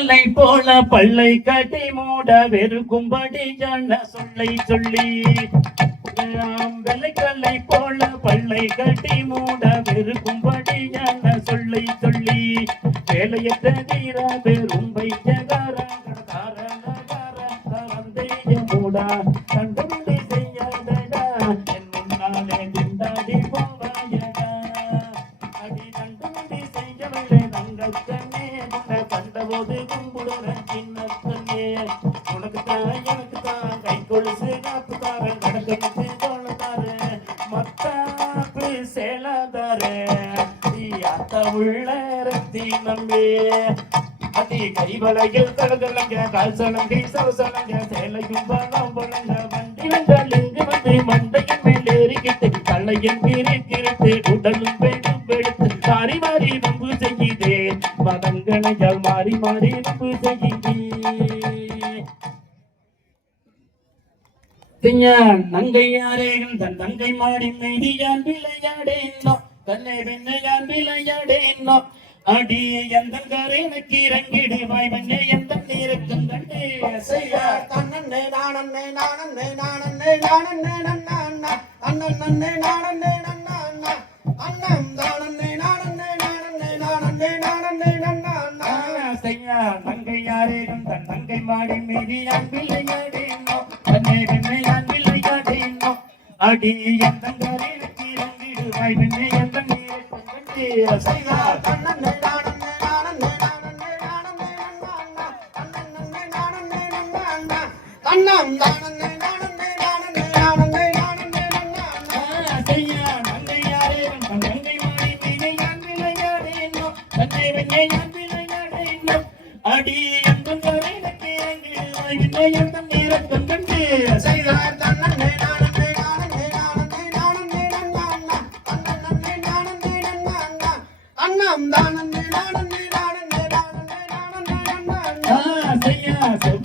பல்லை போல பல்லை கட்டி மூட வெறுக்கும்படி என்ன சொல்லை சொல்லி? வெள்ளைக்கல்லை போல பல்லை கட்டி மூட வெறுக்கும்படி என்ன சொல்லை சொல்லி? வேலையற்ற வீர பெரும் மூடா. கண்ணே உனக்கு தான் எனக்கு தான் கை கொலுசு காப்பு தாரன் கடக்கணுக்கு தோணுதாரு மத்தாப்பு சேலாதாரு நீ அத்த உள்ள ரத்தி நம்பி. அதி கைவளையில் கலகலங்க கால் சலங்கை சவசலங்க சேலையும் பணம் பழங்க வண்டி வந்தால் இங்கு வந்து மண்டையின் மேல் ஏறிக்கிட்டு கள்ளையின் கீரை உடலும் பெரும் எடுத்து மாறி மாறி நம்பு செய்யுதே மதங்களையால் மாறி மாறி நம்பு செய்யுதே திஞ்ஞான் நங்கையாரேன் தன் தங்கை மாடி மீதி யான் விளையாடேன்னோ தன்னை வெண்ணை யான் விளையாடேன்னோ அடி எந்த கரைனுக்கு இறங்கிடுவாய் மஞ்ச எந்த நீருக்கும் கண்டே செய்யா தன்னே நானே நானே நானே நானே நன்னா அண்ணா அண்ணன் நன்னே நானே நன்னா. அண்ணா அண்ணன் தானே நானே நானே நானே நானே நன்னா. அண்ணா செய்யா நங்கையாரேனும் தன் தங்கை மாடி மீதி யான் விளையாடேன்னோ அடி எந்த கரைனுக்கு இறங்கிடுவாய் மஞ்ச எந்த நீருக்கும் கண்டே அண்ணன் நன்னே நானே நன்னா அண்ணா அண்ணன்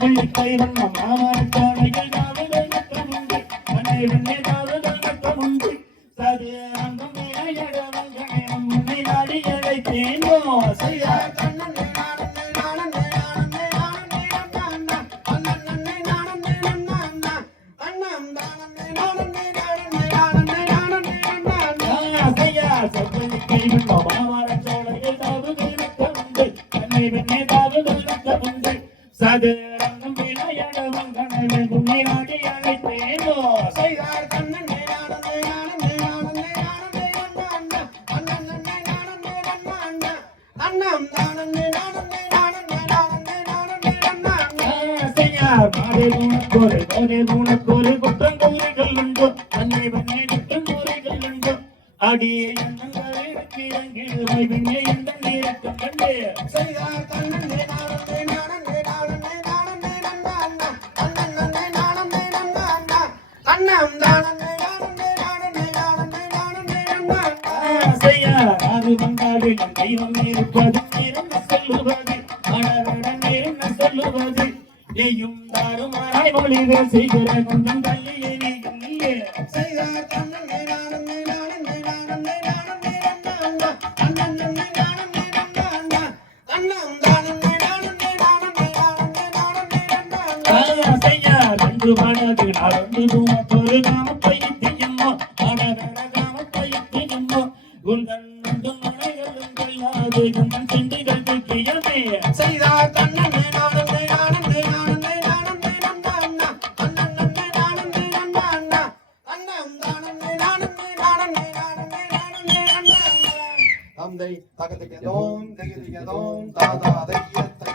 கைவன் மாமரத்தானையில் தாவதற்கும் நானே நானே நானே நானே நன்னா அண்ணா அண்ணன் நன்னே அழைத்தேனோ அது வந்தாடு நம் தெய்வம் இருப்பது என்ன சொல்லுவது அடரட என்ன சொல்லுவது நீயும் தாருமாறாய் மொழிவே செய்கிற கொஞ்சம் தள்ளியே நீயும் நீயே செய்யா தன்னே நானே ரெண்டு மனது நடந்து தூமத்தொரு காம பைத்தியம்மோ அடரட காம பைத்தியம்மோ குந்தன் நண்டு மனைகளும் கொள்ளாது குந்தன் செண்டுகள் துக்கியமே. செய்தா தன்னே நானே நானே நானே நானே நன்னா அண்ணா அண்ணன் நன்னே நானே நன்னா. அண்ணா அண்ணன் தானே நானே நானே நானே நானே நன்னா. அண்ணா தந்தை தகதிகதோம் தகதிகதோம் தாதா தைய தைய